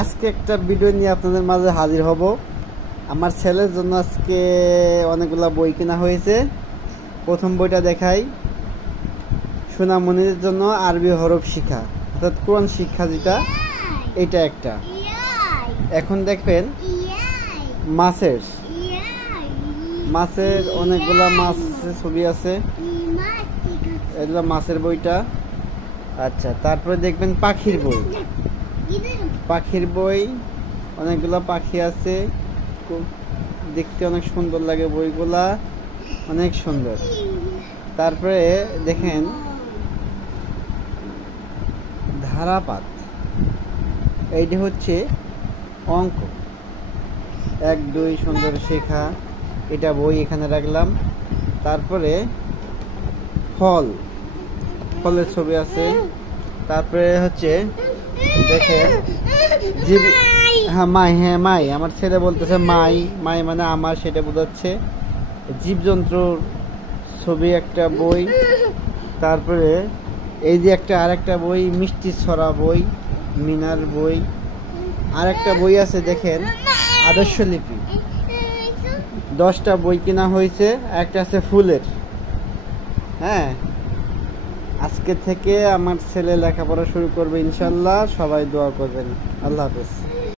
আজকে একটা ভিডিও নিয়ে আপনাদের মাঝে হাজির হব। আমার ছেলের জন্য আজকে অনেকগুলা বই কেনা হয়েছে। প্রথম বইটা দেখাই, সোনামণির জন্য আরবি হরফ শিক্ষা অর্থাৎ কোরআন শিক্ষা, যেটা এটা একটা। এখন দেখবেন মাছের অনেকগুলা মাছের ছবি আছে, এগুলো মাছের বইটা। আচ্ছা, তারপরে দেখবেন পাখির বই, অনেকগুলা পাখি আছে, দেখতে অনেক সুন্দর লাগে, বইগুলা অনেক সুন্দর। তারপরে দেখেন ধারাপাত, এইটা হচ্ছে অঙ্ক 1 2 সুন্দর শেখা, এটা বই এখানে রাখলাম। তারপরে ফলের ছবি আছে। তারপরে হচ্ছে দেখেন মাই, আমার ছেলে বলতেছে মাই মানে আমার, সেটা বোঝাচ্ছে। জীবজন্তুর ছবি একটা বই। তারপরে এই যে আরেকটা বই, মিষ্টি ছড়া বই, মিনার বই। আরেকটা বই আছে দেখেন, আদর্শ লিপি। 10টা বই কেনা হয়েছে। একটা আছে ফুলের। হ্যাঁ, আজকে থেকে আমার ছেলে লেখাপড়া শুরু করবে ইনশাল্লাহ। সবাই দোয়া করবেন। আল্লাহ হাফেজ।